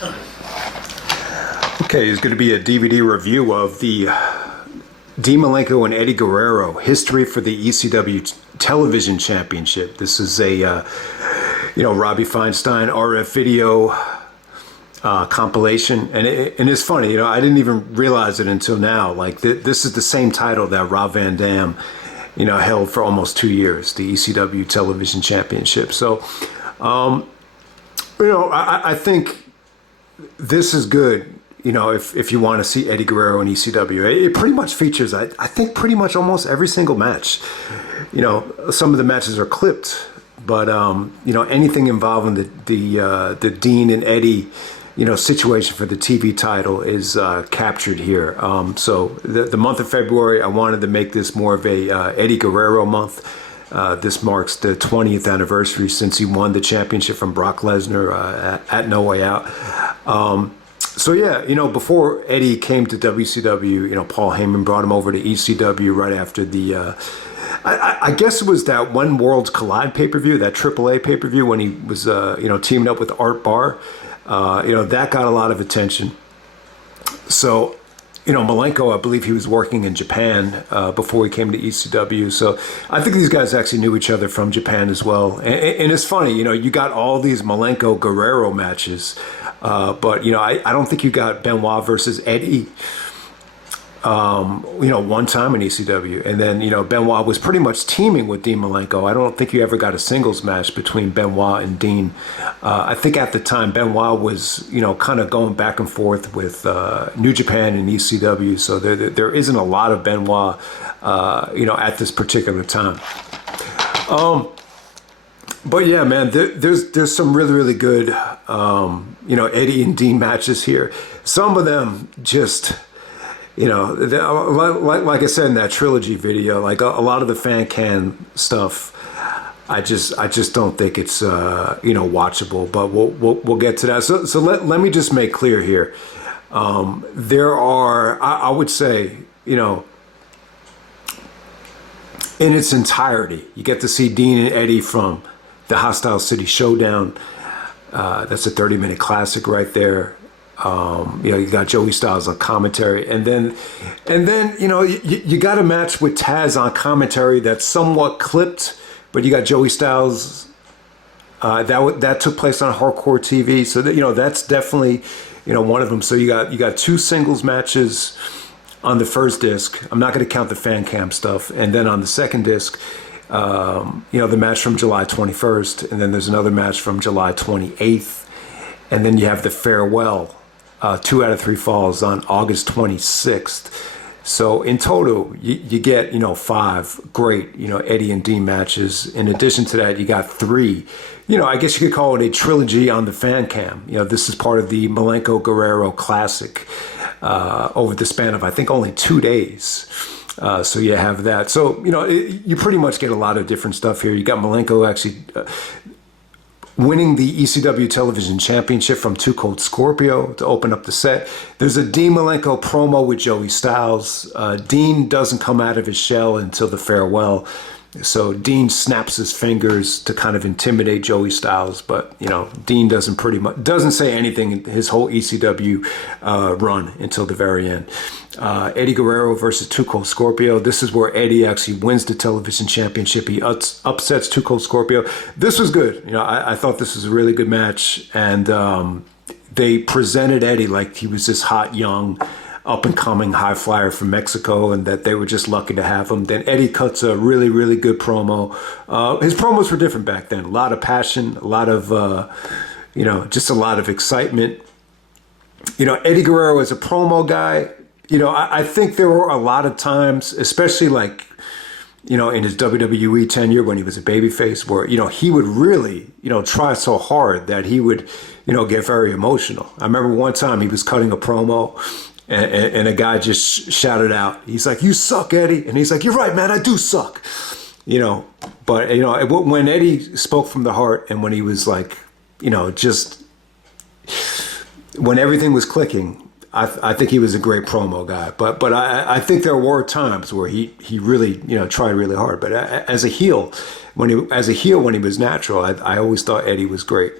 Okay, it's going to be a DVD review of the Dean Malenko and Eddie Guerrero History for the ECW Television Championship. This is a, Robbie Feinstein RF video compilation, and it's funny. I didn't even realize it until now. Like this is the same title that Rob Van Dam, held for almost 2 years, the ECW Television Championship. So, I think this is good. If you want to see Eddie Guerrero in ECW, it pretty much features, I think, pretty much almost every single match. Some of the matches are clipped, but anything involving the Dean and Eddie, situation for the TV title is captured here. So the month of February, I wanted to make this more of a Eddie Guerrero month. This marks the 20th anniversary since he won the championship from Brock Lesnar at No Way Out. So yeah, before Eddie came to WCW, Paul Heyman brought him over to ECW right after the, I guess it was that When Worlds Collide pay-per-view, that AAA pay-per-view when he was, teaming up with Art Barr. That got a lot of attention. So, Malenko, I believe he was working in Japan before he came to ECW. So I think these guys actually knew each other from Japan as well. And it's funny, you got all these Malenko Guerrero matches. But I don't think you got Benoit versus Eddie, one time in ECW. And then, Benoit was pretty much teaming with Dean Malenko. I don't think you ever got a singles match between Benoit and Dean. I think at the time, Benoit was, kind of going back and forth with New Japan and ECW. So there isn't a lot of Benoit, at this particular time. But yeah, man, there's some really, really good, Eddie and Dean matches here. Some of them just, like I said in that trilogy video, like a lot of the fan cam stuff, I just don't think it's, watchable. But we'll get to that. So let me just make clear here. There are, I would say, in its entirety, you get to see Dean and Eddie from the Hostile City Showdown. That's a 30-minute classic right there. You got Joey Styles on commentary, and then you got a match with Taz on commentary that's somewhat clipped, but you got Joey Styles that took place on Hardcore TV. So that's definitely one of them. So you got two singles matches on the first disc. I'm not going to count the fan cam stuff, and then on the second disc, the match from July 21st, and then there's another match from July 28th, and then you have the farewell, 2 out of 3 falls on August 26th. So in total, you get, 5 great, Eddie and Dean matches. In addition to that, you got 3, I guess you could call it a trilogy on the fan cam. This is part of the Malenko Guerrero Classic over the span of, I think, only 2 days. So you have that. So, you pretty much get a lot of different stuff here. You got Malenko actually winning the ECW Television Championship from Too Cold Scorpio to open up the set. There's a Dean Malenko promo with Joey Styles. Dean doesn't come out of his shell until the farewell. So Dean snaps his fingers to kind of intimidate Joey Styles, but Dean doesn't say anything in his whole ECW run until the very end. Eddie Guerrero versus Too Cold Scorpio. This is where Eddie actually wins the television championship. He upsets Too Cold Scorpio. This was good. I thought this was a really good match, and they presented Eddie like he was this hot young up-and-coming high flyer from Mexico, and that they were just lucky to have him. Then Eddie cuts a really, really good promo. His promos were different back then. A lot of passion, a lot of, just a lot of excitement. Eddie Guerrero as a promo guy, I think there were a lot of times, especially like, in his WWE tenure when he was a babyface, where, he would really, try so hard that he would, get very emotional. I remember one time he was cutting a promo, and a guy just shouted out, he's like, "You suck, Eddie." And he's like, "You're right, man, I do suck." But, when Eddie spoke from the heart, and when he was like, just when everything was clicking, I think he was a great promo guy, but I think there were times where he really tried really hard. But as a heel, when he was natural, I always thought Eddie was great.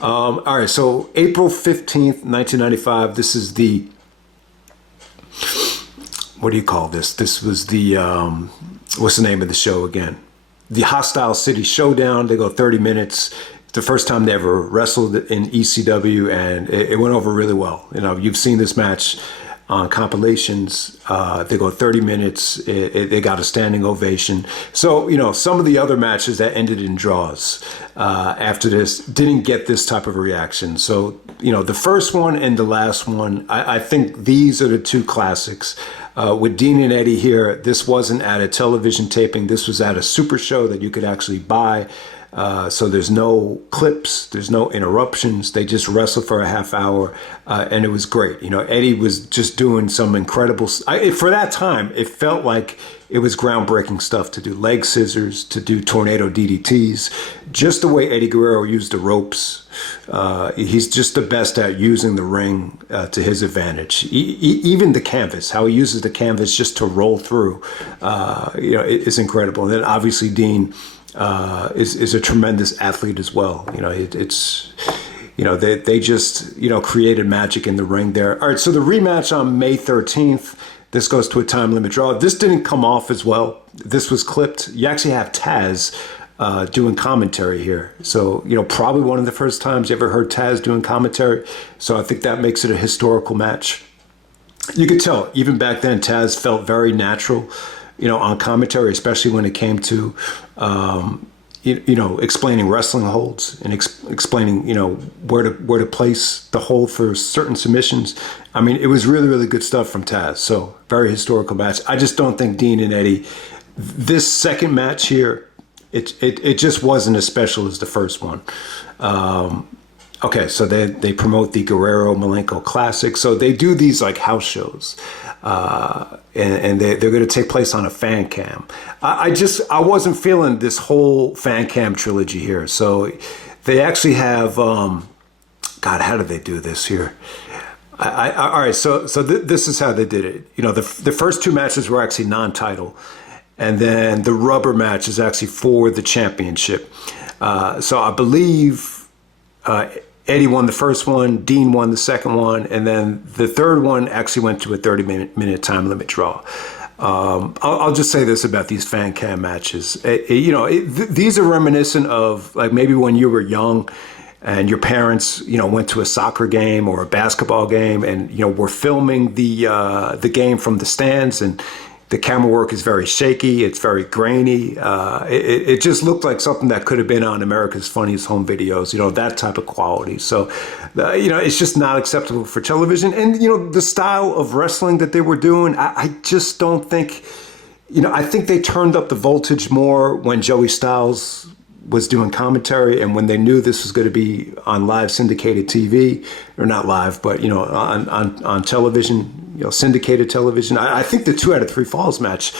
All right, so April 15th, 1995. This is the, what do you call this? This was the what's the name of the show again? The Hostile City Showdown. They go 30 minutes. The first time they ever wrestled in ECW, and it went over really well. You've seen this match on compilations. They go 30 minutes. They got a standing ovation. So, some of the other matches that ended in draws after this didn't get this type of reaction. So, the first one and the last one, I think these are the two classics. With Dean and Eddie here, this wasn't at a television taping. This was at a super show that you could actually buy. So there's no clips, there's no interruptions. They just wrestled for a half hour, and it was great. Eddie was just doing some incredible. For that time, it felt like it was groundbreaking stuff to do leg scissors, to do tornado DDTs, just the way Eddie Guerrero used the ropes. He's just the best at using the ring to his advantage. Even the canvas, how he uses the canvas just to roll through, it's incredible. And then obviously Dean is a tremendous athlete as well. They just created magic in the ring there. All right, so the rematch on May 13th. This goes to a time limit draw. This didn't come off as well. This was clipped. You actually have Taz doing commentary here. So, probably one of the first times you ever heard Taz doing commentary. So I think that makes it a historical match. You could tell, even back then, Taz felt very natural, on commentary, especially when it came to, explaining wrestling holds and explaining, where to place the hold for certain submissions. I mean, it was really, really good stuff from Taz. So very historical match. I just don't think Dean and Eddie, this second match here, it just wasn't as special as the first one. Okay, so they promote the Guerrero Malenko Classic. So they do these like house shows, and they're going to take place on a fan cam. I wasn't feeling this whole fan cam trilogy here. So they actually have, God, how did they do this here? All right, so this is how they did it. The first two matches were actually non-title, and then the rubber match is actually for the championship. So I believe Eddie won the first one, Dean won the second one, and then the third one actually went to a 30-minute time limit draw. I'll just say this about these fan cam matches. These are reminiscent of like maybe when you were young and your parents, went to a soccer game or a basketball game and, were filming the game from the stands, and the camera work is very shaky. It's very grainy. It just looked like something that could have been on America's Funniest Home Videos, that type of quality. So, it's just not acceptable for television. And, the style of wrestling that they were doing, I just don't think, I think they turned up the voltage more when Joey Styles was doing commentary, and when they knew this was going to be on live syndicated TV, or not live, but on television, syndicated television. I think the 2 out of 3 Falls match,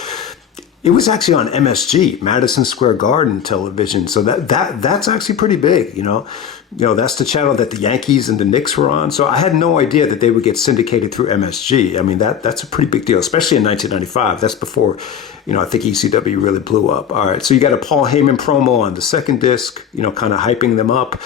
it was actually on MSG, Madison Square Garden television. So that's actually pretty big. That's the channel that the Yankees and the Knicks were on. So I had no idea that they would get syndicated through MSG. I mean, that's a pretty big deal, especially in 1995. That's before, I think ECW really blew up. All right, so you got a Paul Heyman promo on the second disc, kind of hyping them up.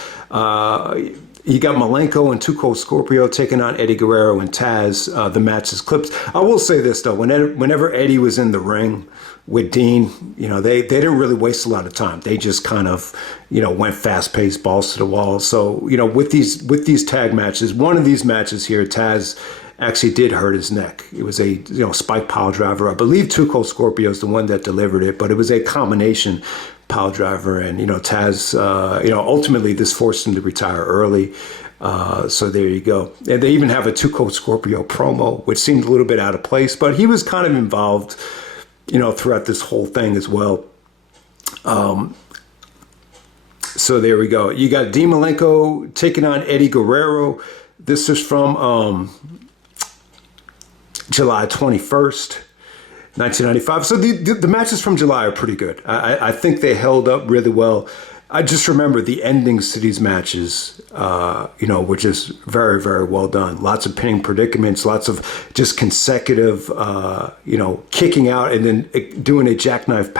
You got Malenko and Scorpio taking on Eddie Guerrero and Taz. The match is clipped. I will say this, though. Whenever Eddie was in the ring with Dean, they didn't really waste a lot of time. They just kind of, went fast-paced, balls to the wall. So, with these tag matches, one of these matches here, Taz actually did hurt his neck. It was a spike pile driver. I believe Scorpio is the one that delivered it, but it was a combination pile driver, and Taz, ultimately this forced him to retire early. So there you go. And they even have a Scorpio promo, which seemed a little bit out of place, but he was kind of involved, throughout this whole thing as well. So there we go. You got Dean Malenko taking on Eddie Guerrero. This is from July 21st. 1995. So the matches from July are pretty good. I think they held up really well. I just remember the endings to these matches, were just very, very well done. Lots of pinning predicaments, lots of just consecutive, kicking out and then doing a jackknife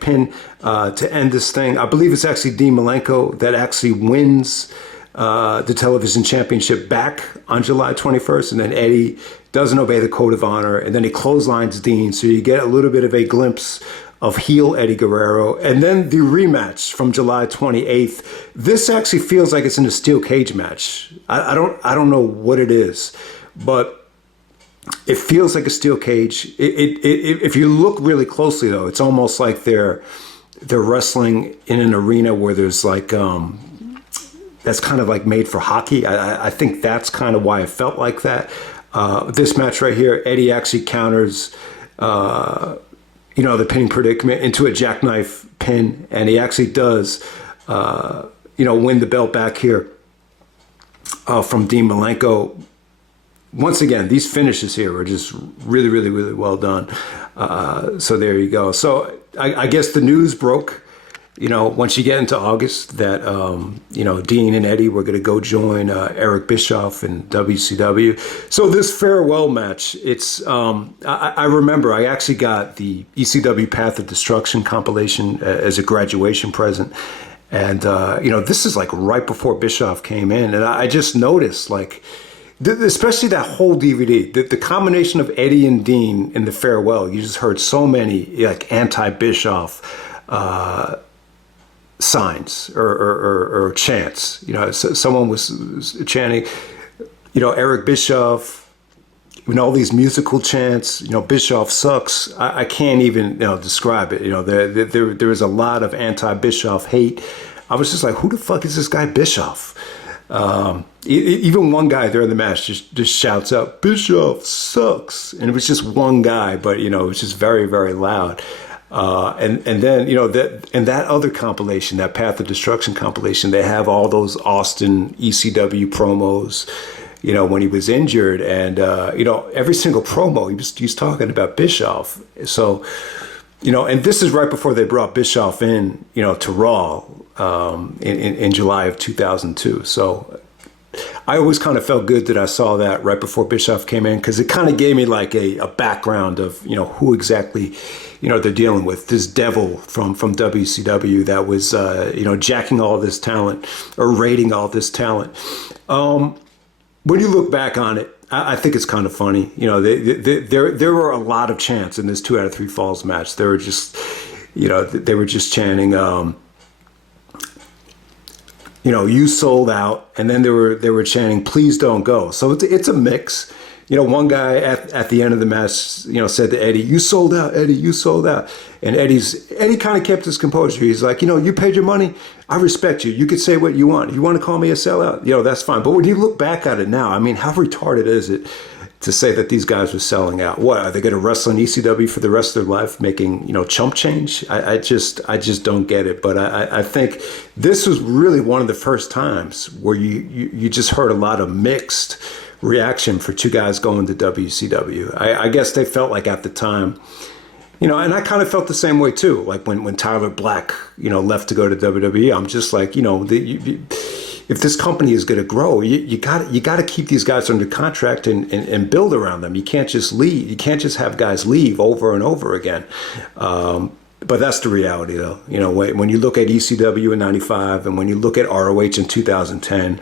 pin to end this thing. I believe it's actually Dean Malenko that actually wins the television championship back on July 21st, and then Eddie doesn't obey the code of honor, and then he clotheslines Dean, so you get a little bit of a glimpse of heel Eddie Guerrero. And then the rematch from July 28th. This actually feels like it's in a steel cage match. I don't know what it is, but it feels like a steel cage. If you look really closely, though, it's almost like they're wrestling in an arena where there's like that's kind of like made for hockey. I think that's kind of why it felt like that. This match right here, Eddie actually counters the pinning predicament into a jackknife pin, and he actually does, win the belt back here from Dean Malenko. Once again, these finishes here are just really, really, really well done. So there you go. So I guess the news broke, once you get into August that, Dean and Eddie were going to go join Eric Bischoff in WCW. So this farewell match, it's, I remember I actually got the ECW Path of Destruction compilation as a graduation present. And, this is like right before Bischoff came in. And I just noticed, like, especially that whole DVD, the combination of Eddie and Dean in the farewell, you just heard so many like anti-Bischoff signs or chants. Someone was chanting, Eric Bischoff, all these musical chants, Bischoff sucks. I can't even describe it. There was a lot of anti-Bischoff hate. I was just like, who the fuck is this guy Bischoff? Even one guy there in the match just shouts out, Bischoff sucks. And it was just one guy, but, it was just very, very loud. And then, that other compilation, that Path of Destruction compilation, they have all those Austin ECW promos, when he was injured. And, every single promo, he's talking about Bischoff. So, and this is right before they brought Bischoff in, to Raw in July of 2002. So I always kind of felt good that I saw that right before Bischoff came in, because it kind of gave me like a background of, who exactly, they're dealing with. This devil from WCW that was, jacking all this talent or raiding all this talent. When you look back on it, I think it's kind of funny. There were a lot of chants in this 2 out of 3 falls match. They were just, they were just chanting, you sold out, and then they were chanting, please don't go. So it's a mix. One guy at the end of the match, said to Eddie, you sold out, Eddie, you sold out. And Eddie kind of kept his composure. He's like, you paid your money. I respect you. You could say what you want. You want to call me a sellout? That's fine. But when you look back at it now, I mean, how retarded is it to say that these guys were selling out? What, are they going to wrestle in ECW for the rest of their life, making, chump change? I just don't get it. But I think this was really one of the first times where you just heard a lot of mixed reaction for two guys going to WCW. I guess they felt like at the time, and I kind of felt the same way too. Like when Tyler Black, left to go to WWE, I'm just like, if this company is going to grow, you got to keep these guys under contract and build around them. You can't just leave. You can't just have guys leave over and over again. But that's the reality, though. When you look at ECW in '95 and when you look at ROH in 2010,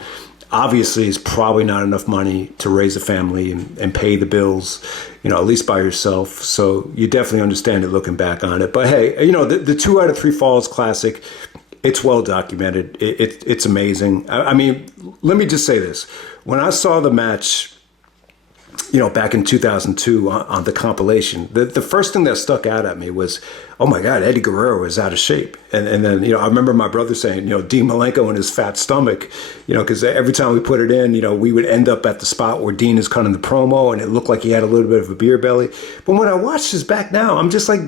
obviously it's probably not enough money to raise a family and pay the bills, at least by yourself. So you definitely understand it looking back on it. But hey, the 2 out of 3 falls classic, it's well documented. It's amazing. I mean, let me just say this. When I saw the match, back in 2002 on the compilation, the first thing that stuck out at me was, oh my God, Eddie Guerrero is out of shape. And then, I remember my brother saying, Dean Malenko and his fat stomach, because every time we put it in, we would end up at the spot where Dean is cutting the promo and it looked like he had a little bit of a beer belly. But when I watch this back now, I'm just like,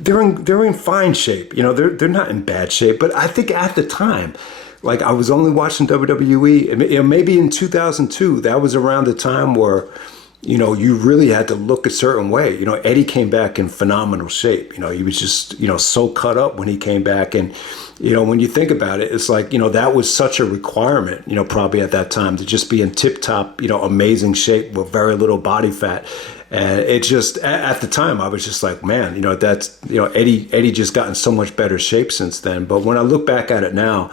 they're in fine shape. They're not in bad shape. But I think at the time, like I was only watching WWE, maybe in 2002, that was around the time where, you really had to look a certain way. Eddie came back in phenomenal shape. He was just, so cut up when he came back. And, when you think about it, it's like, that was such a requirement, probably at that time to just be in tip top, amazing shape with very little body fat. And it just, at the time, I was just like, man, that's, Eddie just got in so much better shape since then. But when I look back at it now,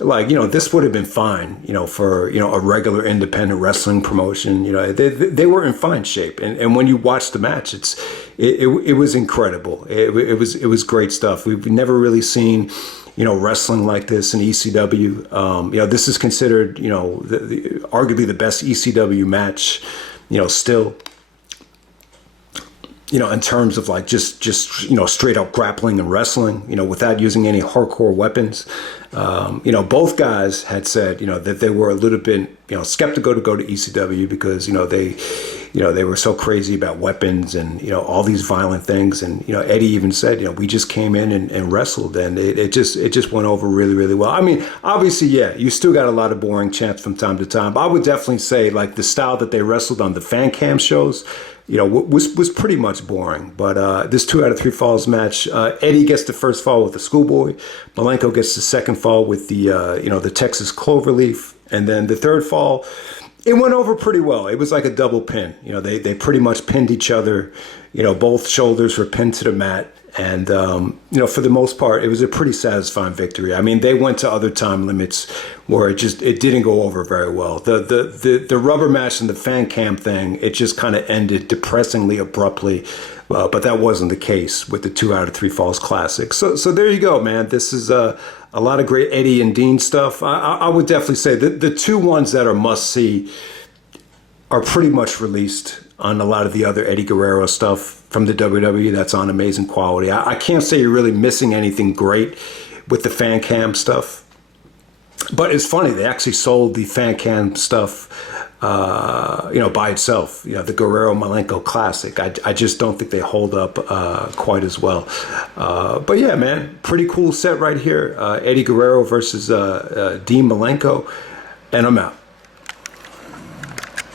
like, this would have been fine, for, a regular independent wrestling promotion. They were in fine shape. And when you watch the match, it was incredible. It was great stuff. We've never really seen, wrestling like this in ECW. This is considered, arguably the best ECW match, still. In terms of like just straight up grappling and wrestling, without using any hardcore weapons. Both guys had said, that they were a little bit, skeptical to go to ECW because, they were so crazy about weapons and, all these violent things. And, Eddie even said, we just came in and wrestled and it just went over really, really well. I mean, obviously, yeah, you still got a lot of boring chants from time to time. But I would definitely say like the style that they wrestled on the fan cam shows, was pretty much boring. But this 2 out of 3 falls match, Eddie gets the first fall with the schoolboy. Malenko gets the second fall with the, the Texas cloverleaf. And then the third fall, it went over pretty well. It was like a double pin. They pretty much pinned each other. Both shoulders were pinned to the mat. And, for the most part, it was a pretty satisfying victory. I mean, they went to other time limits where it didn't go over very well. The rubber match and the fan cam thing, it just kind of ended depressingly abruptly. But that wasn't the case with the 2 out of 3 Falls Classic. So there you go, man. This is a lot of great Eddie and Dean stuff. I would definitely say that the two ones that are must see are pretty much released on a lot of the other Eddie Guerrero stuff from the WWE that's on amazing quality. I can't say you're really missing anything great with the fan cam stuff. But it's funny, they actually sold the fan cam stuff, by itself. The Guerrero Malenko Classic. I just don't think they hold up quite as well. But yeah, man, pretty cool set right here. Eddie Guerrero versus Dean Malenko. And I'm out.